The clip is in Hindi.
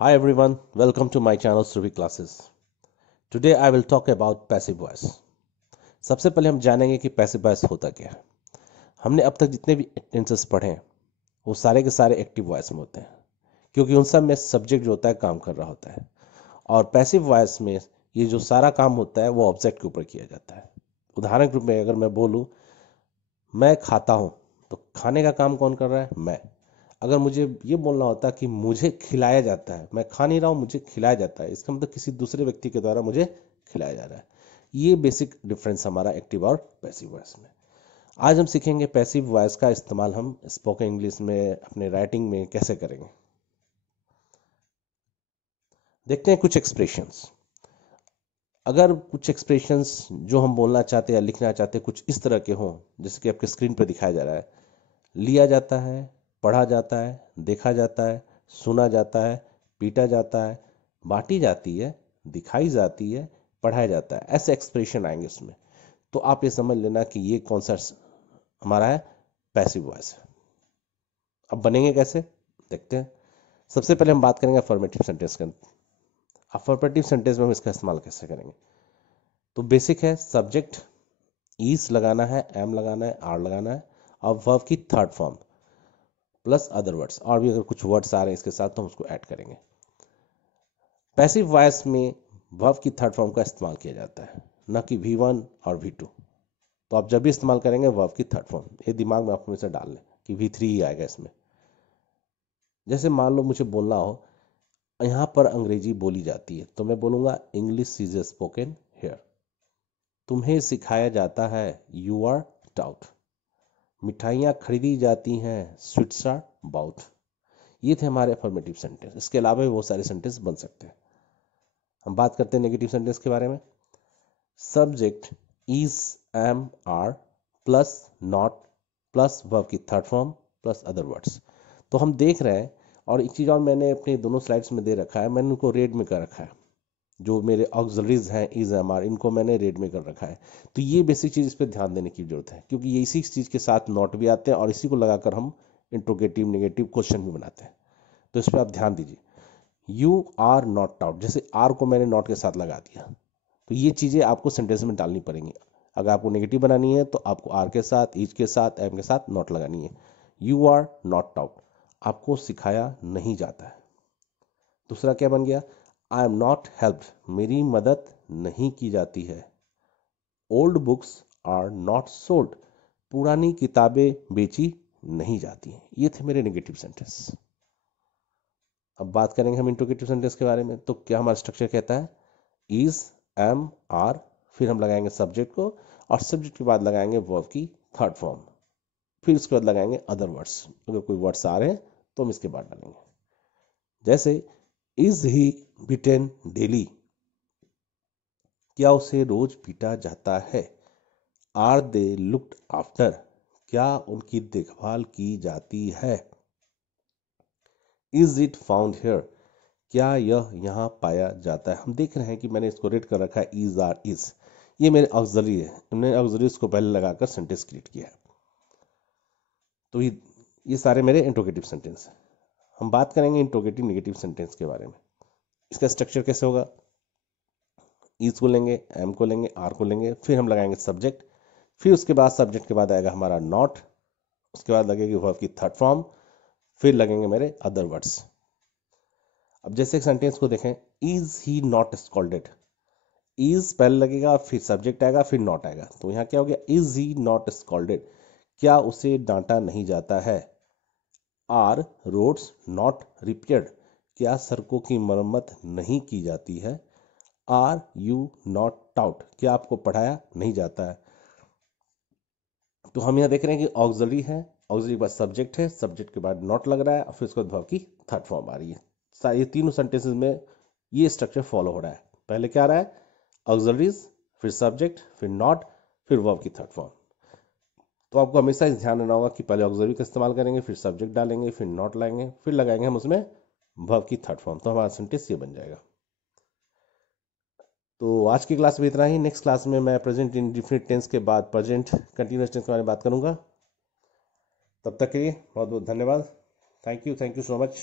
Hi everyone, welcome to my channel Surbhi Classes. Today I will talk about passive voice. सबसे पहले हम जानेंगे कि पैसिव वॉइस होता क्या है। हमने अब तक जितने भी टेंसेस पढ़े हैं वो सारे के सारे एक्टिव वॉइस में होते हैं, क्योंकि उन सब में सब्जेक्ट जो होता है काम कर रहा होता है। और पैसिव वॉइस में ये जो सारा काम होता है वो ऑब्जेक्ट के ऊपर किया जाता है। उदाहरण के रूप में अगर मैं बोलूँ मैं खाता हूँ, तो खाने का काम कौन कर रहा है? मैं। अगर मुझे ये बोलना होता कि मुझे खिलाया जाता है, मैं खा नहीं रहा हूँ, मुझे खिलाया जाता है, इसका मतलब किसी दूसरे व्यक्ति के द्वारा मुझे खिलाया जा रहा है। ये बेसिक डिफरेंस हमारा एक्टिव और पैसिव वॉइस में। आज हम सीखेंगे पैसिव वॉइस का इस्तेमाल हम स्पोकन इंग्लिश में अपने राइटिंग में कैसे करेंगे। देखते हैं कुछ एक्सप्रेशंस। अगर कुछ एक्सप्रेशंस जो हम बोलना चाहते हैं या लिखना चाहते हैं कुछ इस तरह के हों, जैसे कि आपके स्क्रीन पर दिखाया जा रहा है, लिया जाता है, पढ़ा जाता है, देखा जाता है, सुना जाता है, पीटा जाता है, बांटी जाती है, दिखाई जाती है, पढ़ाया जाता है, ऐसे एक्सप्रेशन आएंगे उसमें। तो आप ये समझ लेना कि ये कौन सा हमारा है, पैसिव वॉइस है। अब बनेंगे कैसे, देखते हैं। सबसे पहले हम बात करेंगे अफर्मेटिव सेंटेंस के। अफर्मेटिव सेंटेंस में हम इसका इस्तेमाल कैसे करेंगे। तो बेसिक है, सब्जेक्ट इज लगाना है, एम लगाना है, आर लगाना है, और वर्ब की third form plus other words, और भी अगर कुछ वर्ड्स आ रहे हैं इसके साथ तो हम उसको ऐड करेंगे। पैसिव वॉइस में वर्ब की थर्ड फॉर्म का इस्तेमाल किया जाता है, न कि V1 और V2। तो आप जब भी इस्तेमाल करेंगे वर्ब की थर्ड फॉर्म, ये दिमाग में आप हमेशा डाल लें कि V3 ही आएगा इसमें। जैसे मान लो मुझे बोलना हो यहाँ पर अंग्रेजी बोली जाती है, तो मैं बोलूँगा इंग्लिश इज स्पोकन हियर। तुम्हें सिखाया जाता है, यू आर टाउट। मिठाइयाँ खरीदी जाती हैं, स्वीट्स आर बाउट। ये थे हमारे अफर्मेटिव सेंटेंस। इसके अलावा भी बहुत सारे सेंटेंस बन सकते हैं। हम बात करते हैं नेगेटिव सेंटेंस के बारे में। Subject is, am, are plus not plus verb की third form plus other words. तो हम देख रहे हैं, और एक चीज़ और मैंने अपने दोनों स्लाइड्स में दे रखा है, मैंने उनको रेड में कर रखा है। जो मेरे ऑक्सिलरीज हैं इज, एम, आर, इनको मैंने रेड में कर रखा है। तो ये बेसिक चीज़ इस पर ध्यान देने की जरूरत है, क्योंकि ये इसी चीज़ के साथ नॉट भी आते हैं और इसी को लगाकर हम इंट्रोगेटिव नेगेटिव क्वेश्चन भी बनाते हैं। तो इस पर आप ध्यान दीजिए। यू आर नॉट आउट, जैसे आर को मैंने नॉट के साथ लगा दिया, तो ये चीज़ें आपको सेंटेंस में डालनी पड़ेंगी। अगर आपको नेगेटिव बनानी है तो आपको आर के साथ, इज के साथ, एम के साथ नॉट लगानी है। यू आर नॉट आउट, आपको सिखाया नहीं जाता है। दूसरा क्या बन गया, आई एम नॉट हेल्प्ड, मेरी मदद नहीं की जाती है। Old books are not sold, पुरानी किताबें बेची नहीं जाती हैं। ये थे मेरे नेगेटिव सेंटेंस। अब बात करेंगे हम इंट्रोगेटिव सेंटेंस के बारे में। तो क्या हमारा स्ट्रक्चर कहता है, इज, एम, आर, फिर हम लगाएंगे सब्जेक्ट को, और सब्जेक्ट के बाद लगाएंगे वर्ब की थर्ड फॉर्म, फिर उसके बाद लगाएंगे अदर वर्ड्स। अगर कोई वर्ड्स आ रहे हैं तो हम इसके बाद डालेंगे। जैसे इज ही बिटेन डेली, क्या उसे रोज पीटा जाता है। आर दे लुक्ड आफ्टर, क्या उनकी देखभाल की जाती है। इज इट फाउंड हेयर, क्या यह यहाँ पाया जाता है। हम देख रहे हैं कि मैंने इसको रेड कर रखा है, इज, आर, इज। ये मेरे ऑक्सिलरी है, हमने ऑक्सिलरीज को पहले लगाकर सेंटेंस क्रिएट किया है। तो ये सारे मेरे इंट्रोगेटिव सेंटेंस हैं। हम बात करेंगे इंट्रोगेटिव नेगेटिव सेंटेंस के बारे में। इसका स्ट्रक्चर कैसे होगा, इज को लेंगे, एम को लेंगे, आर को लेंगे, फिर हम लगाएंगे सब्जेक्ट, फिर उसके बाद सब्जेक्ट के बाद आएगा हमारा नॉट, उसके बाद लगेगी वर्ब की थर्ड फॉर्म, फिर लगेंगे मेरे अदर वर्ड्स। अब जैसे एक सेंटेंस को देखें, is he not scolded, is पहले लगेगा, फिर सब्जेक्ट आएगा, फिर नॉट आएगा। तो यहाँ क्या हो गया, इज ही नॉट स्कॉल्डेड, क्या उसे डांटा नहीं जाता है। आर रोड्स नॉट रिपेयर्ड, क्या सड़कों की मरम्मत नहीं की जाती है। आर यू नॉट टाउट, क्या आपको पढ़ाया नहीं जाता है। तो हम यहाँ देख रहे हैं कि ऑक्सिलरी है, ऑक्सिलरी के बाद सब्जेक्ट है, सब्जेक्ट के बाद नॉट लग रहा है, और फिर उसके बाद वर्ब की थर्ड फॉर्म आ रही है। ये तीनों सेंटेंसेस में ये स्ट्रक्चर फॉलो हो रहा है। पहले क्या आ रहा है, ऑक्सिलरीज, फिर सब्जेक्ट, फिर नॉट, फिर वर्ब की थर्ड फॉर्म। तो आपको हमेशा इस ध्यान देना होगा कि पहले ऑक्सिलरी का इस्तेमाल करेंगे, फिर सब्जेक्ट डालेंगे, फिर नॉट लाएंगे, फिर लगाएंगे हम उसमें वर्ब की थर्ड फॉर्म, तो हमारा सेंटेंस ये बन जाएगा। तो आज की क्लास में इतना ही। नेक्स्ट क्लास में मैं प्रेजेंट इंडेफिनिट टेंस के बाद प्रेजेंट कंटिन्यूअस टेंस के बारे में बात करूंगा। तब तक के लिए बहुत बहुत धन्यवाद। Thank you so much.